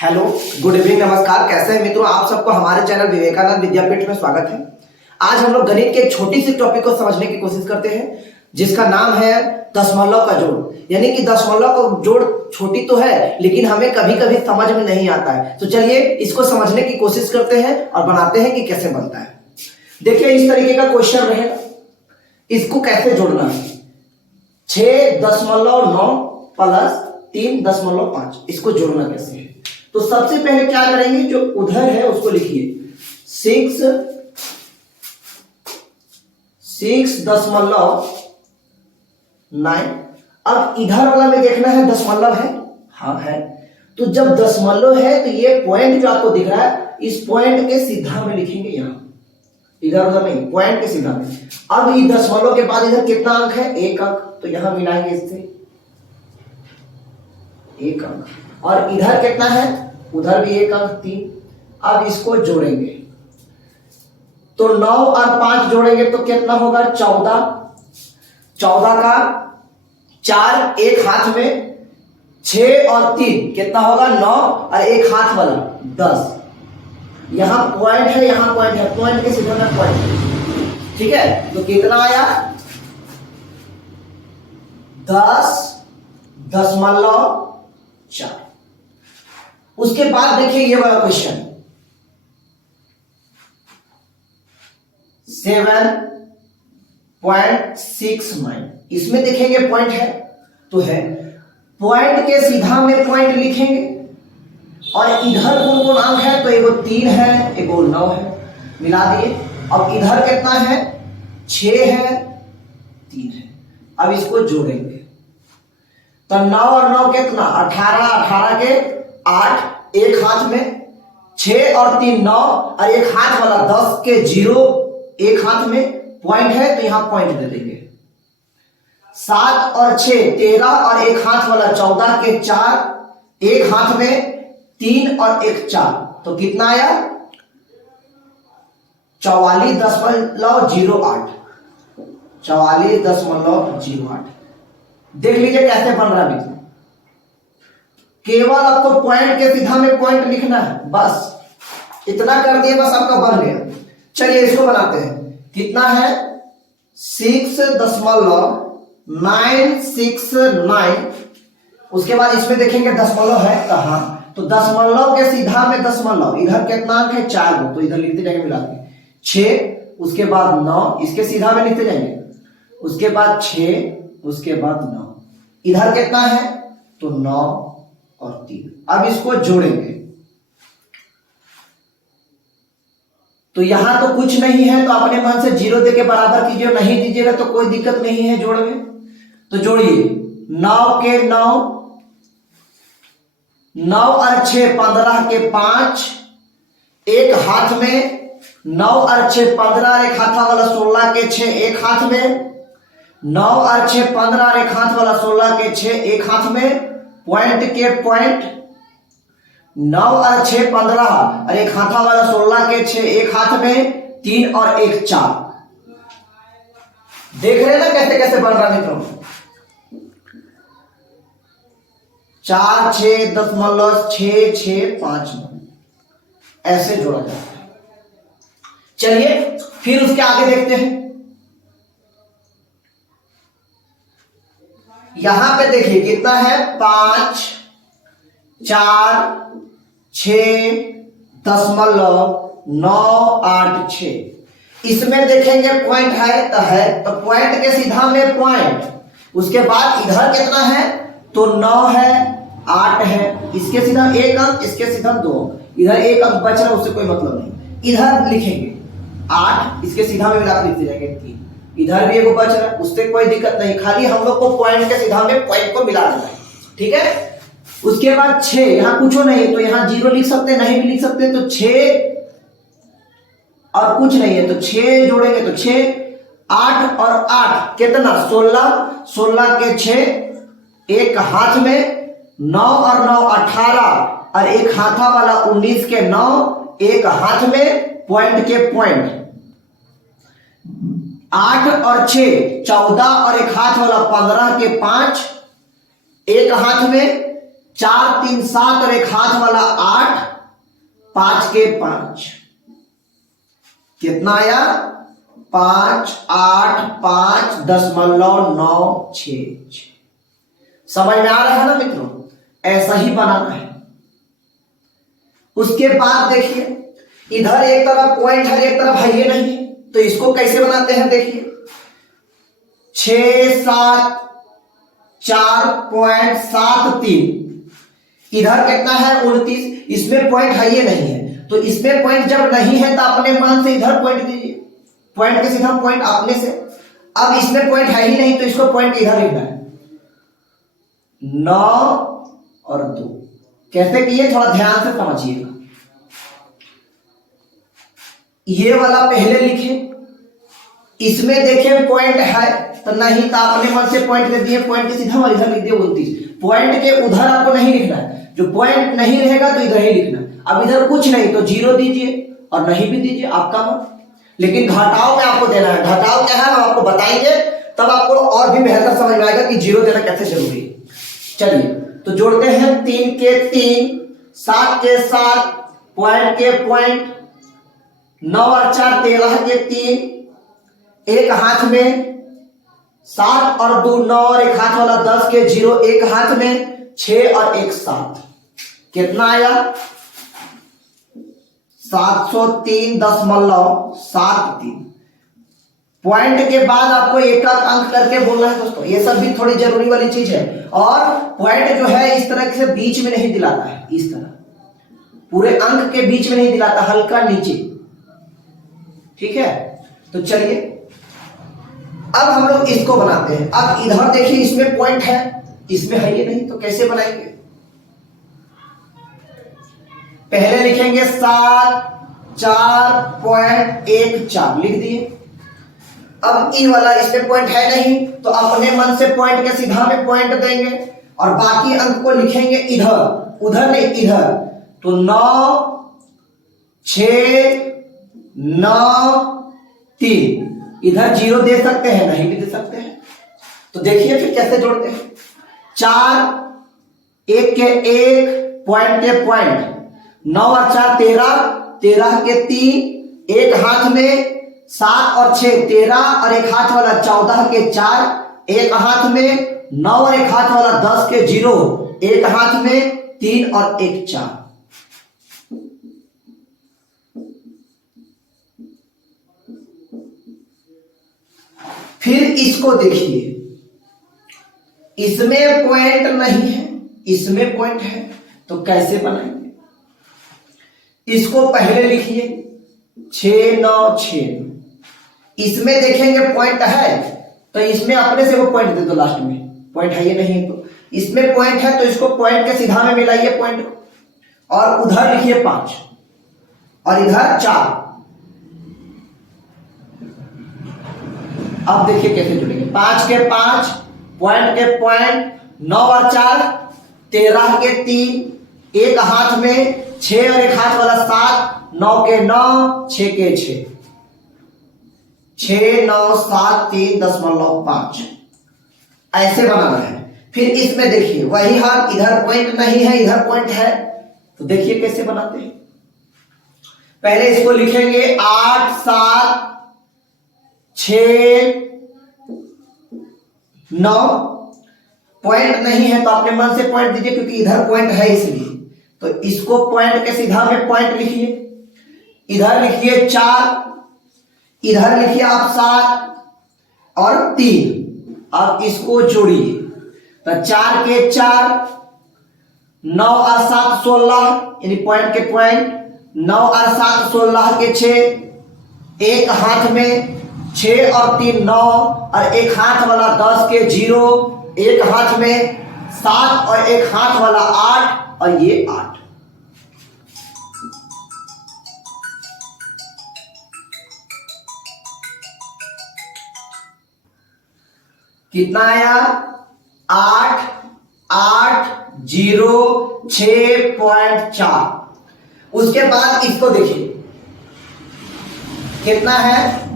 Hello, good evening, नमस्कार। कैसे हैं मित्रों? आप सबको हमारे चैनल विवेकानंद विद्यापीठ में स्वागत है। आज हम लोग गणित के एक छोटी सी टॉपिक को समझने की कोशिश करते हैं जिसका नाम है दशमलव का जोड़। यानी कि दशमलव का जोड़ छोटी तो है लेकिन हमें कभी कभी समझ में नहीं आता है। तो चलिए इसको समझने की कोशिश करते हैं और बनाते हैं कि कैसे बनता है। देखिए इस तरीके का क्वेश्चन रहेगा, इसको कैसे जोड़ना है। 6.9 प्लस 3.5, इसको जोड़ना कैसे है। तो सबसे पहले क्या करेंगे, जो उधर है उसको लिखिए 6.9। अब इधर वाला में देखना है दशमलव है, हाँ है। तो जब दशमलव है तो ये पॉइंट जो आपको दिख रहा है इस पॉइंट के सीधा में लिखेंगे, यहां इधर उधर नहीं, पॉइंट के सीधा में। अब इस दशमलव के बाद इधर कितना अंक है, 1 अंक, तो यहां मिलाएंगे इससे 1 अंक। और इधर कितना है, उधर भी 1 अंक, 3। अब इसको जोड़ेंगे तो 9 और 5 जोड़ेंगे तो कितना होगा, 14। 14 का 4 एक हाथ में, 6 और 3 कितना होगा, 9 और एक हाथ वाला 10। यहां पॉइंट है, यहां पॉइंट है, पॉइंट के सीधे में पॉइंट, ठीक है। तो कितना आया, 10.4। उसके बाद देखिए ये वाला क्वेश्चन 7.69। इसमें देखेंगे पॉइंट है तो है, पॉइंट के सीधा में पॉइंट लिखेंगे और इधर कौन कौन अंक है, तो एगो 3 है, एगो 9 है, मिला दिए। अब इधर कितना है, 6 है, 3 है। अब इसको जोड़ेंगे तो 9 और 9 कितना, 18, 18 के 8 एक हाथ में, 6 और 3 9 और एक हाथ वाला 10 के 0 एक हाथ में, पॉइंट है तो यहां पॉइंट दे देंगे। 7 और 6 13 और एक हाथ वाला 14 के 4 एक हाथ में, 3 और 1 4, तो कितना आया, 44.08। 44.08। देख लीजिए कैसे बन रहा है। केवल आपको पॉइंट के सीधा में पॉइंट लिखना है, बस इतना कर दिए, बस आपका बन गया। चलिए इसको बनाते हैं। कितना है, 6.969। उसके बाद इसमें देखेंगे दशमलव है कहां, तो दशमलव के सीधा में दशमलव, इधर कितना अंक है, 4 गो, तो इधर लिखते जाएंगे मिला के 6, उसके बाद 9, इसके सीधा में लिखते जाएंगे, उसके बाद 6, उसके बाद 9, इधर कितना है, तो 9 और 3। अब इसको जोड़ेंगे तो यहां तो कुछ नहीं है तो अपने मन से 0 दे के बराबर कीजिए, नहीं दीजिएगा तो कोई दिक्कत नहीं है जोड़ में। तो जोड़िए 9 के 9, 9 और 6 15 के 5 एक हाथ में, 9 और 6 15 एक हाथ वाला 16 के 6 एक हाथ में, 9 और 6 15 एक हाथ वाला 16 के 6 एक हाथ में, पॉइंट के पॉइंट, 9 और 6 15 और एक हाथ वाला 16 के 6 एक हाथ में, 3 और 1 4। देख रहे हैं ना कैसे कैसे बन रहा है मित्रों। 4 6.665 ऐसे जोड़ा जाता है। चलिए फिर उसके आगे देखते हैं। यहां पे देखिए कितना है, 5 4 6.986। इसमें देखेंगे पॉइंट है तो पॉइंट के सीधा में पॉइंट, उसके बाद इधर कितना है, तो 9 है, 8 है, इसके सीधा 1 अंक, इसके सीधा 2 अंक, इधर 1 अंक बच रहा है, उससे कोई मतलब नहीं। इधर लिखेंगे 8, इसके सीधा में मिला लिखते जाएंगे 3, इधर भी एक बच रहा है, उससे कोई दिक्कत नहीं, खाली हम लोग को पॉइंट के सीधा में पॉइंट को मिला देना है, ठीक है। उसके बाद 6, यहां कुछ नहीं तो यहां 0 लिख सकते, नहीं भी लिख सकते, तो 6 और कुछ नहीं है तो 6 जोड़ेंगे तो 6, 8 और 8 कितना, 16, 16 के 6 एक हाथ में, 9 और 9 18 और एक हाथा वाला 19 के 9 एक हाथ में, पॉइंट के पॉइंट, 8 और 6 14 और एक हाथ वाला 15 के 5 एक हाथ में, 4 3 7 और एक हाथ वाला 8, 5 के 5, कितना आया 5 8 5.966। समझ में आ रहा है ना मित्रों, ऐसा ही बनाना है। उसके बाद देखिए इधर एक तरफ पॉइंट है एक तरफ है ये नहीं, तो इसको कैसे बनाते हैं देखिए 6 7 4.73, इधर कितना है 29, इसमें पॉइंट है ये नहीं है, तो इसमें पॉइंट जब नहीं है तो अपने मान से इधर पॉइंट दीजिए, पॉइंट के सीधा पॉइंट अपने से। अब इसमें पॉइंट है ही नहीं तो इसको पॉइंट इधर लिखना है 9 और 2। कैसे किए थोड़ा ध्यान से समझिएगा। ये वाला पहले लिखे, इसमें देखें पॉइंट है तो नहीं तो अपने मन से पॉइंट दे दिए, पॉइंट के सीधा और इधर लिख दिए 29। पॉइंट के उधर आपको नहीं लिखना है, जो पॉइंट नहीं रहेगा तो इधर ही लिखना है। अब इधर कुछ नहीं तो 0 दीजिए और नहीं भी दीजिए, आपका मन। लेकिन घटाव में आपको देना है, घटाव क्या है हम आपको बताएंगे, तब आपको और भी बेहतर समझ में आएगा कि 0 देना कैसे जरूरी है। चलिए तो जोड़ते हैं 3 के 3, 7 के 7, पॉइंट के पॉइंट, 9 और 4 13 के 3, एक हाथ में 7 और 2 9 और एक हाथ वाला 10 के 0, एक हाथ में 6 और 1 7, कितना आया 703.73। पॉइंट के बाद आपको एक अंक करके बोलना है दोस्तों, ये सब भी थोड़ी जरूरी वाली चीज है। और पॉइंट जो है इस तरह से बीच में नहीं दिलाता है, इस तरह पूरे अंक के बीच में नहीं दिलाता, हल्का नीचे, ठीक है। तो चलिए अब हम लोग इसको बनाते हैं। अब इधर देखिए इसमें पॉइंट है, इसमें है ये नहीं, तो कैसे बनाएंगे। पहले लिखेंगे 7 4.14 लिख दिए। अब ई वाला इसमें पॉइंट है नहीं तो अपने मन से पॉइंट के सीधा में पॉइंट देंगे और बाकी अंक को लिखेंगे इधर, उधर नहीं इधर। तो 9 6 9 3, इधर 0 दे सकते हैं नहीं भी दे सकते हैं। तो देखिए फिर कैसे जोड़ते हैं। 4 1 के 1, पॉइंट के पॉइंट, 9 और 4 13, 13 के 3, एक हाथ में 7 और 6 13 और एक हाथ वाला 14 के 4, एक हाथ में 9 और एक हाथ वाला 10 के 0, एक हाथ में 3 और 1 4। फिर इसको देखिए, इसमें पॉइंट नहीं है, इसमें पॉइंट है, तो कैसे बनाएंगे। इसको पहले लिखिए 6 9 6। इसमें देखेंगे पॉइंट है तो इसमें अपने से वो पॉइंट दे दो, लास्ट में पॉइंट है ये नहीं तो इसमें पॉइंट है तो इसको पॉइंट के सीधा में मिलाइए पॉइंट को, और उधर लिखिए 5 और इधर 4। अब देखिए कैसे जुड़ेंगे। 5 के 5, पॉइंट के पॉइंट, 9 और 4 13 के 3, एक हाथ में 6 और एक हाथ वाला 7, 9 के 9 6 के 6, 6 9 7 3.5 ऐसे बनाना है। फिर इसमें देखिए वही हाल, इधर पॉइंट नहीं है इधर पॉइंट है, तो देखिए कैसे बनाते हैं। पहले इसको लिखेंगे 8 7 6 9, पॉइंट नहीं है तो अपने मन से पॉइंट दीजिए क्योंकि इधर पॉइंट है इसलिए। तो इसको पॉइंट के सीधा में पॉइंट लिखिए, इधर लिखिए 4, इधर लिखिए आप 7 और 3। अब इसको जोड़िए तो 4 के 4, 9 और 7 16, यानी पॉइंट के पॉइंट, 9 और 7 16 के 6, एक हाथ में 6 और 3 9 और एक हाथ वाला 10 के 0, एक हाथ में 7 और एक हाथ वाला 8 और ये 8। कितना आया 8 8 0 6.4। उसके बाद इसको देखिए कितना है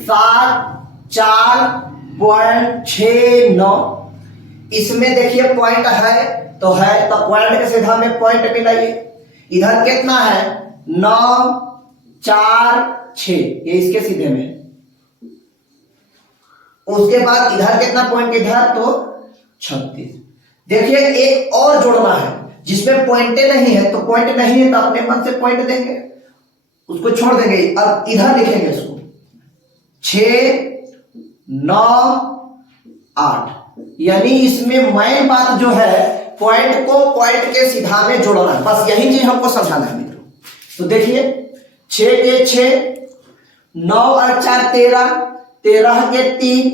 7 4.69, इसमें देखिए पॉइंट है तो पॉइंट के सीधा में पॉइंट मिलाइए। इधर कितना है 9 4 6, ये इसके सीधे में। उसके बाद इधर कितना पॉइंट इधर तो 36। देखिए एक और जोड़ना है जिसमें पॉइंटे नहीं है, तो पॉइंट नहीं है तो अपने मन से पॉइंट देंगे, उसको छोड़ देंगे। अब इधर लिखेंगे इसको 6 9 8, यानी इसमें मेन बात जो है पॉइंट को पॉइंट के सीधा में जोड़ना है, बस यही चीज हमको समझाना है मित्रों। तो देखिए 6 के 6, 9 और 4 13, 13 के 3,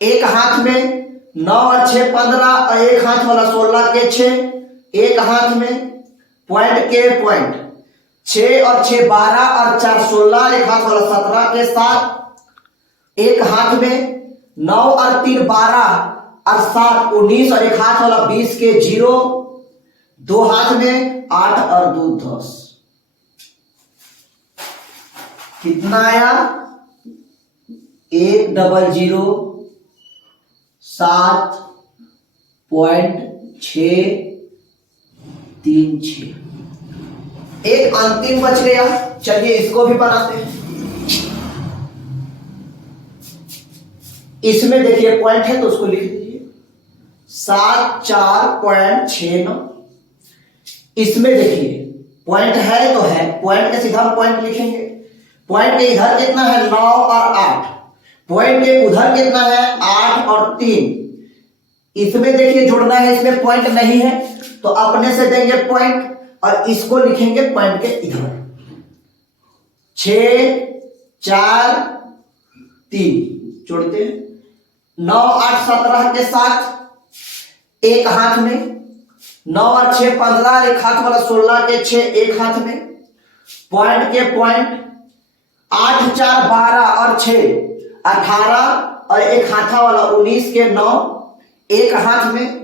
एक हाथ में 9 और 6 15 और एक हाथ वाला 16 के 6, एक हाथ में पॉइंट के पॉइंट 6 और 6 12 और 4 16, एक हाथ वाला 17 के 7, एक हाथ में 9 और 3 12 और 7 19 और एक हाथ वाला 20 के 0, दो हाथ में 8 और 2 10। कितना आया 100,7.636। एक अंतिम बच गया, चलिए इसको भी बनाते हैं। इसमें देखिए पॉइंट है तो उसको लिख दीजिए 74.69। इसमें देखिए पॉइंट है तो है, पॉइंट के सीधा पॉइंट लिखेंगे। पॉइंट के इधर कितना है 9 और 8, पॉइंट के उधर कितना है 8 और 3। इसमें देखिए जुड़ना है, इसमें पॉइंट नहीं है तो अपने से देंगे पॉइंट और इसको लिखेंगे पॉइंट के इधर 6 4 3, जोड़ते हैं 9 8 17 के साथ, एक हाथ में 9 और 6 15, एक हाथ वाला 16 के 6, एक हाथ में पॉइंट के पॉइंट 8 4 12 और 6 18 और एक हाथा वाला 19 के 9, एक हाथ में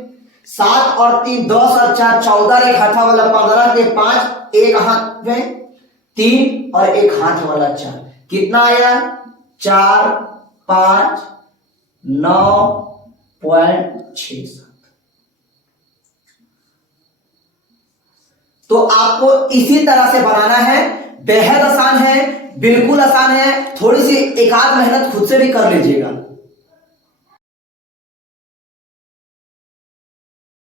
7 और 3 10 और 4 14, एक हाथा वाला 15 के 5, एक हाथ में 3 और एक हाथ वाला 4। कितना आया 4 5 9.67। तो आपको इसी तरह से बनाना है, बेहद आसान है, बिल्कुल आसान है। थोड़ी सी एकाध मेहनत खुद से भी कर लीजिएगा।